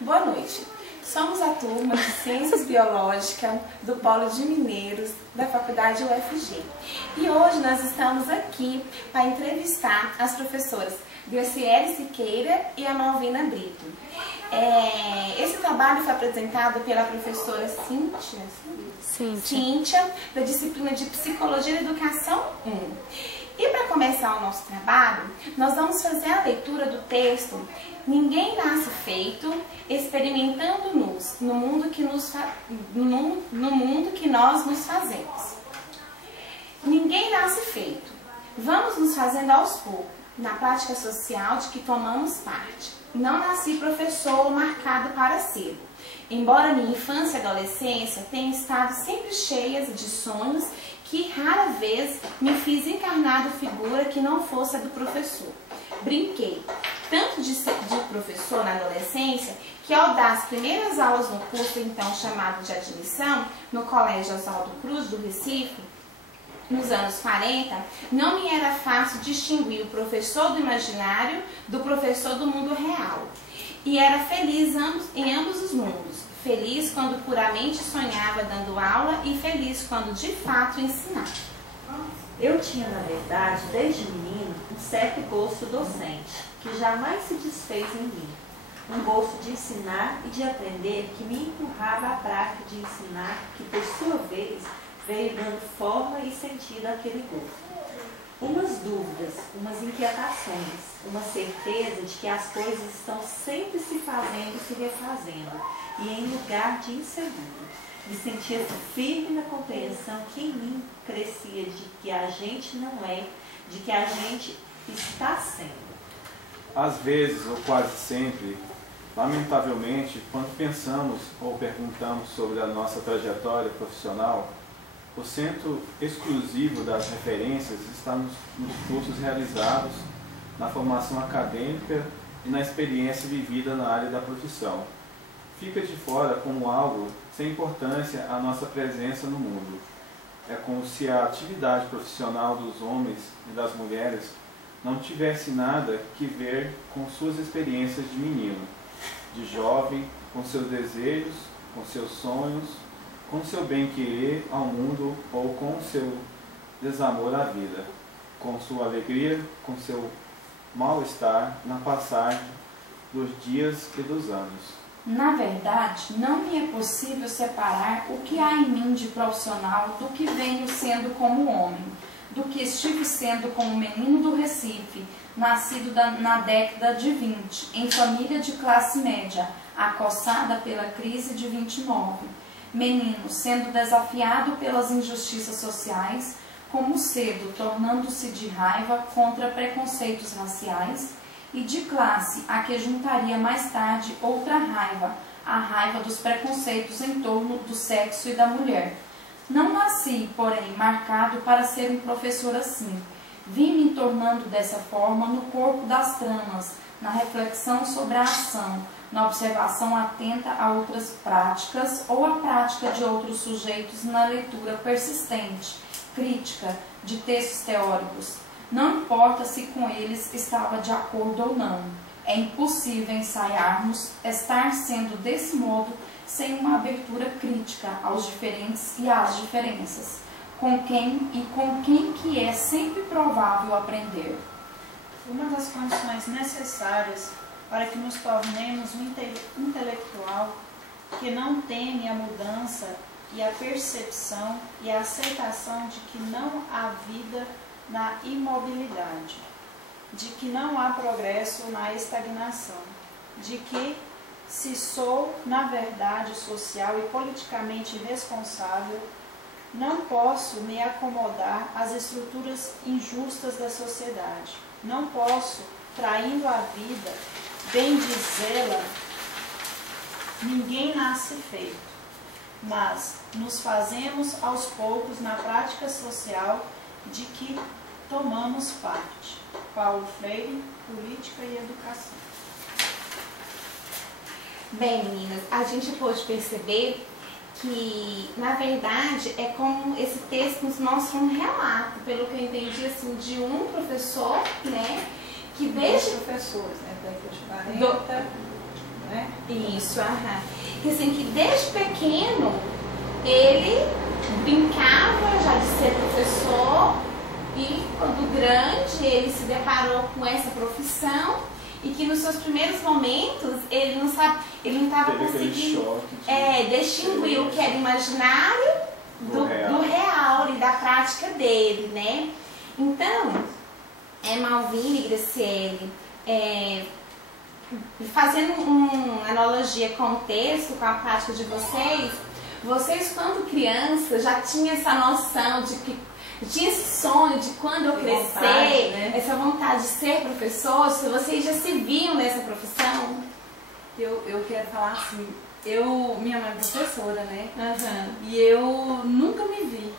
Boa noite. Somos a turma de Ciências Biológicas do Polo de Mineiros da Faculdade UFG. E hoje nós estamos aqui para entrevistar as professoras Graciele Siqueira e a Malvina Brito. Esse trabalho foi apresentado pela professora Cíntia, da disciplina de Psicologia e Educação 1. E para começar o nosso trabalho, nós vamos fazer a leitura do texto Ninguém Nasce Feito, experimentando-nos no mundo que nós nos fazemos. Ninguém nasce feito. Vamos nos fazendo aos poucos, na prática social de que tomamos parte. Não nasci professor ou marcado para ser. Embora minha infância e adolescência tenham estado sempre cheias de sonhos, que rara vez me fiz encarnado figura que não fosse a do professor. Brinquei tanto de professor na adolescência que ao dar as primeiras aulas no curso então chamado de admissão no Colégio Oswaldo Cruz do Recife, nos anos 40, não me era fácil distinguir o professor do imaginário do professor do mundo real. E era feliz em ambos os mundos. Feliz quando puramente sonhava dando aula e feliz quando de fato ensinava. Eu tinha, na verdade, desde menino, um certo gosto docente, que jamais se desfez em mim. Um gosto de ensinar e de aprender que me empurrava à prática de ensinar, que por sua vez veio dando forma e sentido àquele gosto. Umas dúvidas, umas inquietações, uma certeza de que as coisas estão sempre se fazendo e se refazendo, e em lugar de inseguro. Me sentia firme na compreensão que em mim crescia de que a gente não é, de que a gente está sendo. Às vezes, ou quase sempre, lamentavelmente, quando pensamos ou perguntamos sobre a nossa trajetória profissional, o centro exclusivo das referências está nos cursos realizados, na formação acadêmica e na experiência vivida na área da profissão. Fica de fora como algo sem importância a nossa presença no mundo. É como se a atividade profissional dos homens e das mulheres não tivesse nada que ver com suas experiências de menino, de jovem, com seus desejos, com seus sonhos, com seu bem-querer ao mundo ou com o seu desamor à vida, com sua alegria, com seu mal-estar na passagem dos dias e dos anos. Na verdade, não me é possível separar o que há em mim de profissional do que venho sendo como homem, do que estive sendo como menino do Recife, nascido na década de 20, em família de classe média, acossada pela crise de 29. Menino sendo desafiado pelas injustiças sociais, como cedo tornando-se de raiva contra preconceitos raciais, e de classe a que juntaria mais tarde outra raiva, a raiva dos preconceitos em torno do sexo e da mulher. Não nasci, porém, marcado para ser um professor assim. Vim me tornando dessa forma no corpo das tramas, na reflexão sobre a ação, na observação atenta a outras práticas ou a prática de outros sujeitos na leitura persistente, crítica, de textos teóricos. Não importa se com eles estava de acordo ou não. É impossível ensaiarmos estar sendo desse modo sem uma abertura crítica aos diferentes e às diferenças, com quem que é sempre provável aprender. Uma das condições necessárias para que nos tornemos um intelectual que não teme a mudança e a percepção e a aceitação de que não há vida na imobilidade, de que não há progresso na estagnação, de que, se sou, na verdade, social e politicamente responsável, não posso me acomodar às estruturas injustas da sociedade. Não posso, traindo a vida, bem dizê-la, ninguém nasce feito, mas nos fazemos aos poucos na prática social de que tomamos parte. Paulo Freire, Política e Educação. Bem, meninas, a gente pôde perceber que, na verdade, é como esse texto nos mostra um relato, pelo que eu entendi, assim, de um professor, né, que desde... professores, né, da década de 40, né? Isso, aham. E assim, que desde pequeno ele brincava já de ser professor e quando grande ele se deparou com essa profissão e que nos seus primeiros momentos ele não estava conseguindo distinguir o que era imaginário do real e da prática dele, né? Então, Malvina e Graciele, fazendo uma analogia com o texto, com a prática de vocês quando criança já tinham essa noção de que tinha esse sonho de quando eu crescer, né? Essa vontade de ser professor, se vocês já se viam nessa profissão? Eu quero falar assim, minha mãe é professora, né? Uhum. E eu nunca me vi.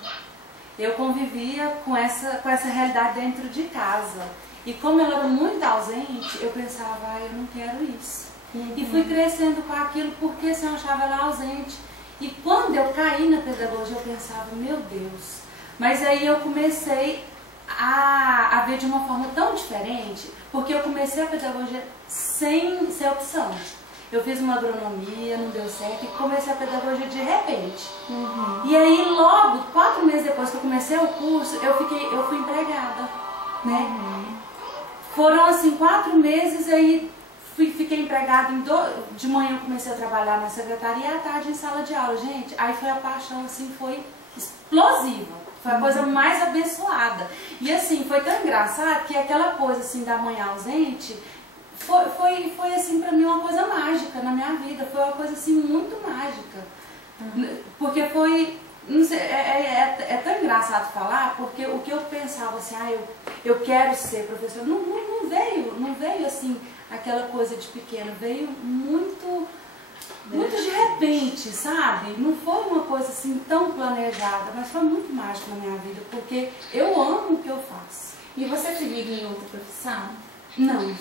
Eu convivia com essa realidade dentro de casa. E como ela era muito ausente, eu pensava, eu não quero isso. Uhum. E fui crescendo com aquilo porque assim, eu achava ela ausente. E quando eu caí na pedagogia, eu pensava, meu Deus. Mas aí eu comecei a ver de uma forma tão diferente, porque eu comecei a pedagogia sem opção. Eu fiz uma agronomia, não deu certo, e comecei a pedagogia de repente. Uhum. E aí logo, 4 meses depois que eu comecei o curso, eu fui empregada, né? Uhum. Foram assim 4 meses, aí fiquei empregada, de manhã eu comecei a trabalhar na secretaria e à tarde em sala de aula. Gente, aí foi a paixão, assim, foi explosiva. Foi a coisa mais abençoada. E assim, foi tão engraçado que aquela coisa assim da mãe ausente foi assim pra mim uma coisa mágica na minha vida. Foi uma coisa assim muito mágica. Porque foi, não sei, é tão engraçado falar, porque o que eu pensava assim, eu quero ser professora, não veio assim aquela coisa de pequeno, veio muito de repente, sabe? Não foi uma coisa assim tão planejada, mas foi muito mágico na minha vida, porque eu amo o que eu faço. E você se vive em outra profissão? Não.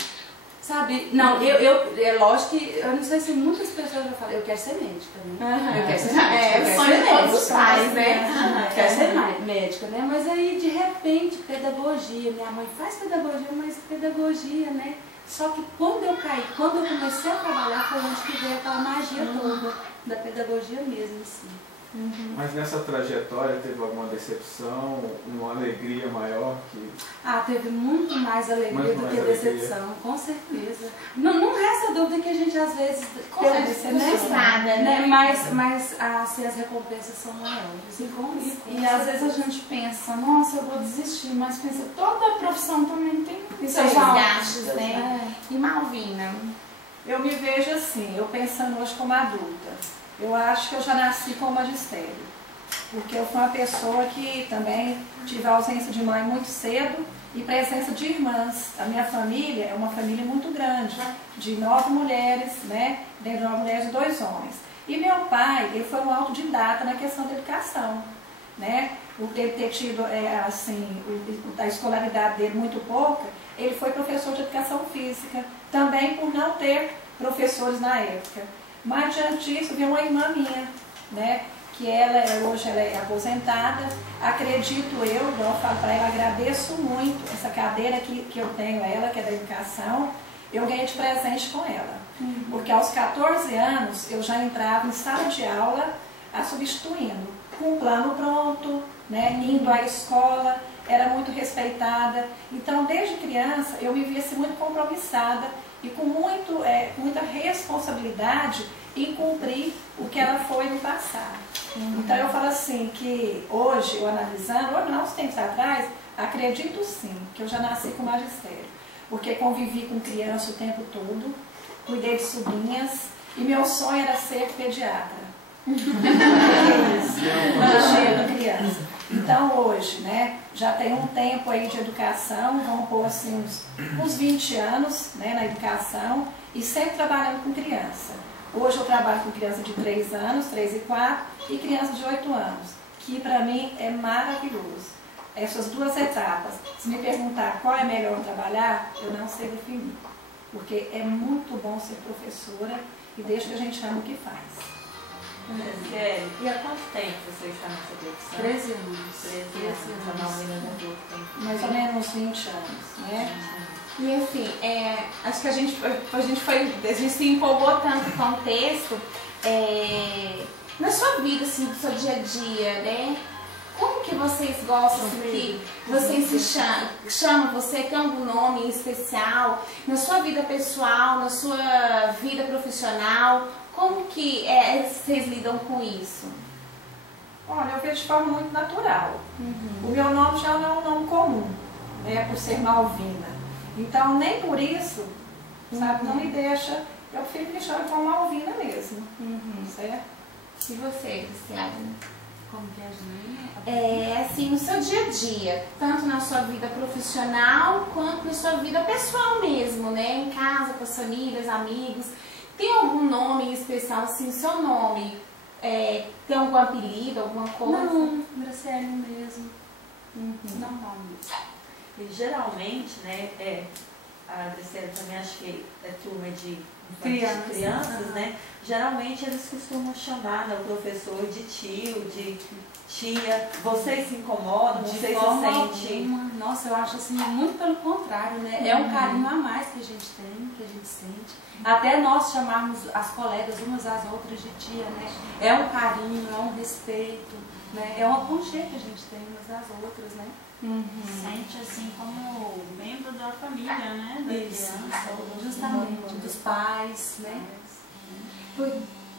Sabe? Não, é lógico que, eu não sei se muitas pessoas já falam, eu quero ser médica, né? Uhum. Eu quero ser médica. É o sonho de todos os pais, né? Eu quero ser médica, né? Mas aí, de repente, pedagogia. Minha mãe faz pedagogia, mas pedagogia, né? Só que quando eu caí, quando eu comecei a trabalhar, foi onde que veio aquela magia toda da pedagogia mesmo, assim. Uhum. Mas nessa trajetória teve alguma decepção, uma alegria maior que... Teve muito mais alegria do que decepção, com certeza. Não resta dúvida que a gente às vezes tem frustrada, né? Mas assim, as recompensas são maiores. E às vezes a gente pensa, nossa, eu vou desistir, mas pensa, toda profissão também tem seus gastos, né? E Malvina? Eu me vejo assim, eu pensando hoje como adulta. Eu acho que eu já nasci com o magistério, porque eu fui uma pessoa que também tive ausência de mãe muito cedo e presença de irmãs. A minha família é uma família muito grande, de 9 mulheres, né? Dentre 9 mulheres e 2 homens. E meu pai, ele foi um autodidata na questão da educação, né? Por ele ter tido, a escolaridade dele muito pouca, ele foi professor de educação física, também por não ter professores na época. Mas diante disso, veio uma irmã minha, né? Que hoje ela é aposentada. Acredito eu falo para ela, agradeço muito essa cadeira que eu tenho ela, que é da educação, eu ganhei de presente com ela. Porque aos 14 anos eu já entrava em sala de aula a substituindo, com um plano pronto, né? Indo à escola, era muito respeitada. Então, desde criança, eu me via assim, muito compromissada e com muita responsabilidade em cumprir o que ela foi no passado. Então eu falo assim, que hoje, eu analisando, há uns tempos atrás, acredito sim, que eu já nasci com magistério, porque convivi com criança o tempo todo, cuidei de sobrinhas, e meu sonho era ser pediatra. Mexer com criança. Então hoje, né, já tem um tempo aí de educação, vamos pôr assim uns 20 anos, né, na educação, e sempre trabalhando com criança. Hoje eu trabalho com criança de 3 anos, 3 e 4, e criança de 8 anos, que para mim é maravilhoso. Essas 2 etapas, se me perguntar qual é melhor trabalhar, eu não sei definir, porque é muito bom ser professora e desde que a gente ama o que faz. Kelly, e há quanto tempo você está nessa profissão? 13 anos. 13 anos. A Malvina já tem. Mais ou menos uns 20 anos, né? E assim, acho que a gente se empolgou tanto com o texto, na sua vida, assim, do seu dia a dia, né? Como que vocês gostam, assim, que vocês se chamam, você tem algum nome em especial, na sua vida pessoal, na sua vida profissional, como que vocês lidam com isso? Olha, eu vejo de forma muito natural. O meu nome já não é um nome comum, né, por ser Malvina. Então, nem por isso, sabe, não me deixa, eu prefiro que me chame como Malvina mesmo, certo? E você, Cristiane? Como que é, assim, no seu dia a dia, tanto na sua vida profissional quanto na sua vida pessoal mesmo, né? Em casa, com as famílias, amigos. Tem algum nome em especial, assim, o seu nome? Tem algum apelido, alguma coisa? Não, Graciele mesmo. Normal mesmo. E geralmente, né, a Graciele também acho que é turma de crianças, né? Geralmente eles costumam chamar, né, o professor de tio, de tia. Vocês se incomodam? De vocês forma se sentem? alguma. Nossa, eu acho assim, muito pelo contrário, né? É um carinho a mais que a gente tem, que a gente sente. Até nós chamarmos as colegas umas às outras de tia, né? É um carinho, é um respeito, né? É um aconchego que a gente tem umas das outras, né? Sente assim como membro da família, né? Da Isso, criança. justamente, dos pais, né?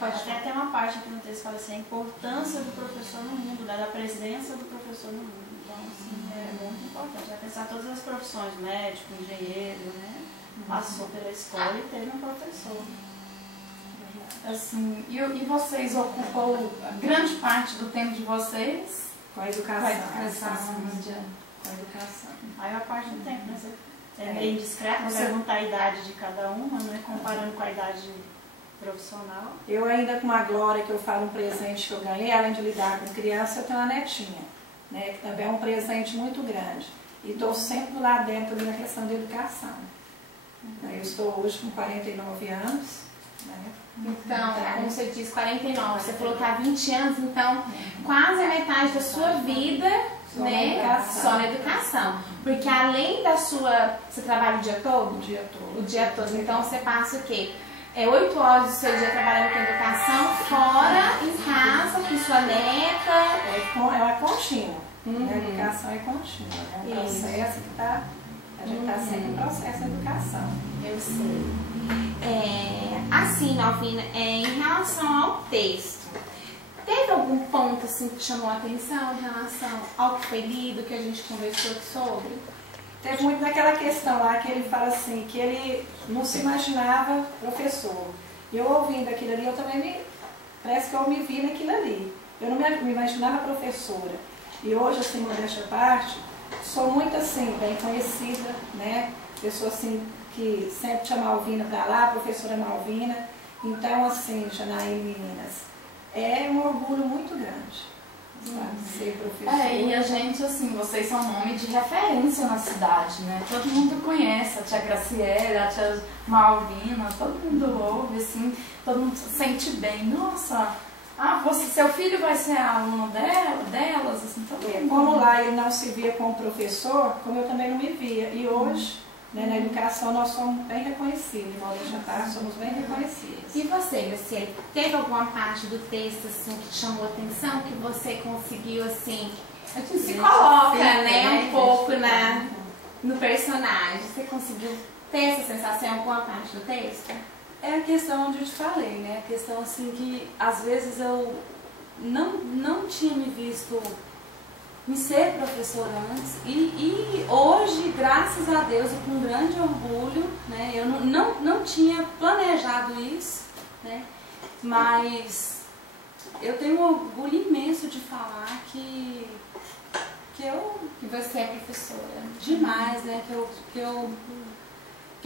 Até uma parte aqui no texto que fala assim, a importância do professor no mundo, da presença do professor no mundo. Então, assim, é muito importante. Vai pensar todas as profissões, médico, engenheiro, né? Passou pela escola e teve um professor. Assim, e vocês ocupam grande parte do tempo de vocês Com a educação. com a educação. A maior parte do tempo, né? É meio indiscreto perguntar a idade de cada uma, né? Comparando com a idade profissional. Eu ainda com a Glória, que eu falo um presente que eu ganhei, além de lidar com criança, eu tenho uma netinha, né, que também é um presente muito grande. E estou sempre lá dentro na questão da educação. Eu estou hoje com 49 anos. Né? Então, como você disse, 49, você falou que há 20 anos, então quase a metade da sua vida, Só né, na educação. só na educação. Porque além da sua... Você trabalha o dia todo? O dia todo. O dia todo. Então você passa o quê? 8 horas do seu dia trabalhando com educação, fora em casa, com sua neta. É contínua. A educação é contínua. É um processo que está... A gente está sempre em processo de educação. Eu sei. Assim, Malvina, em relação ao texto, teve algum ponto assim que chamou a atenção em relação ao que foi lido, que a gente conversou sobre? Teve muito naquela questão lá que ele fala assim, que ele não se imaginava professor. E eu ouvindo aquilo ali, eu também parece que eu me vi naquilo ali. Eu não me imaginava professora. E hoje, assim, modéstia à parte, sou muito assim, bem conhecida, né? Pessoa assim que sempre tinha Malvina para lá, professora Malvina. Então, assim, Janaína, meninas, é um orgulho muito grande, sabe? Ser professora. E a gente, assim, vocês são nome de referência na cidade, né? Todo mundo conhece a tia Graciele, a tia Malvina, todo mundo ouve, assim, todo mundo se sente bem. Nossa, seu filho vai ser aluno delas, assim, todo mundo. Como lá ele não se via como professor, como eu também não me via. E hoje, né, na educação, nós somos bem reconhecidos, somos bem reconhecidos. E você, Graciele, teve alguma parte do texto assim, que te chamou a atenção, que você conseguiu, assim, a gente se coloca, né, um pouco no personagem, você conseguiu ter essa sensação em alguma parte do texto? É a questão onde eu te falei, né? A questão assim que às vezes eu não tinha me visto em ser professora antes e hoje, graças a Deus, e com grande orgulho, né? Eu não tinha planejado isso, né? Mas eu tenho um orgulho imenso de falar que você é professora. Demais, né? Que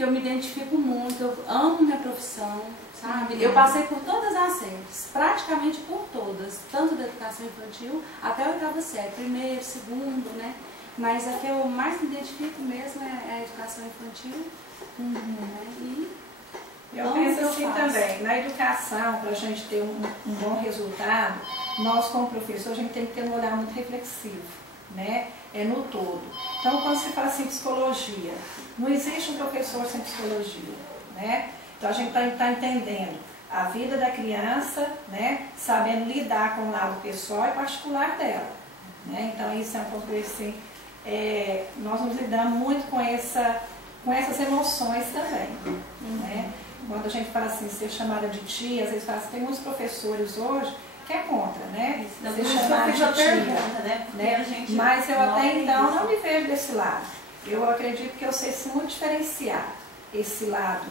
eu me identifico muito, eu amo minha profissão, sabe? Eu passei por todas as séries, praticamente por todas, tanto da educação infantil até a 8ª série, primeiro, segundo, né? Mas a que eu mais me identifico mesmo é a educação infantil. Né? Eu penso assim também, na educação, para a gente ter um bom resultado, nós como professor, a gente tem que ter um olhar muito reflexivo. né? É no todo. Então, quando se fala assim, psicologia, não existe um professor sem psicologia, né? Então, a gente está entendendo a vida da criança, né? Sabendo lidar com o lado pessoal e particular dela, né? Então, isso é um ponto que, assim, nós nos lidamos muito com essas emoções também, né? Quando a gente fala assim, ser chamada de tia, às vezes fala assim, tem muitos professores hoje que é contra, né? Ser chamada de tia, né? Mas eu até então não me vejo desse lado. Eu acredito que eu sei muito diferenciar esse lado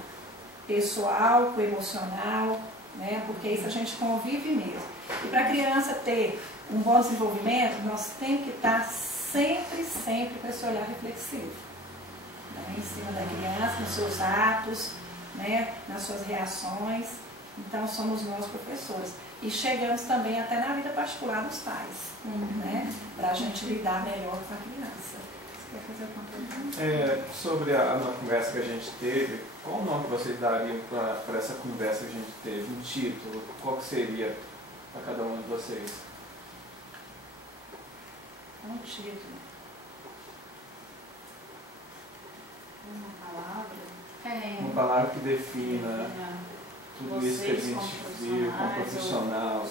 pessoal com emocional, né? Porque isso a gente convive mesmo. E para a criança ter um bom desenvolvimento, nós temos que estar sempre com esse olhar reflexivo, né? Em cima da criança, nos seus atos, né? Nas suas reações. Então somos nós professores. E chegamos também até na vida particular dos pais, né? Para a gente lidar melhor com a criança. Você quer fazer alguma pergunta? Sobre a conversa que a gente teve, qual o nome que vocês dariam para essa conversa que a gente teve? Um título? Qual que seria para cada um de vocês? Um título. Uma palavra. Uma palavra que defina tudo isso que a gente viu, como profissional,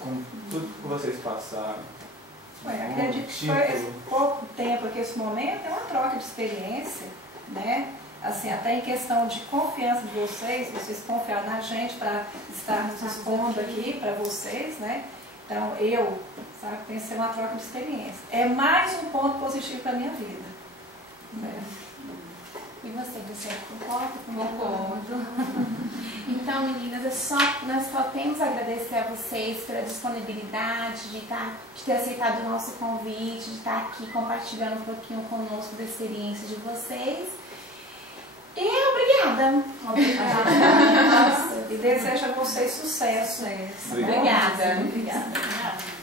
com tudo que vocês passaram. Acredito que foi esse pouco tempo aqui, esse momento, é uma troca de experiência, né? Assim, até em questão de confiança de vocês confiaram na gente para estarmos expondo aqui para vocês, né? Então, sabe, tem que ser uma troca de experiência. É mais um ponto positivo para a minha vida. Né? E você concorda com o concordo? Então, meninas, nós só temos a agradecer a vocês pela disponibilidade de ter aceitado o nosso convite, de estar aqui compartilhando um pouquinho conosco da experiência de vocês. E obrigada. E desejo a vocês sucesso. Obrigada. Obrigada.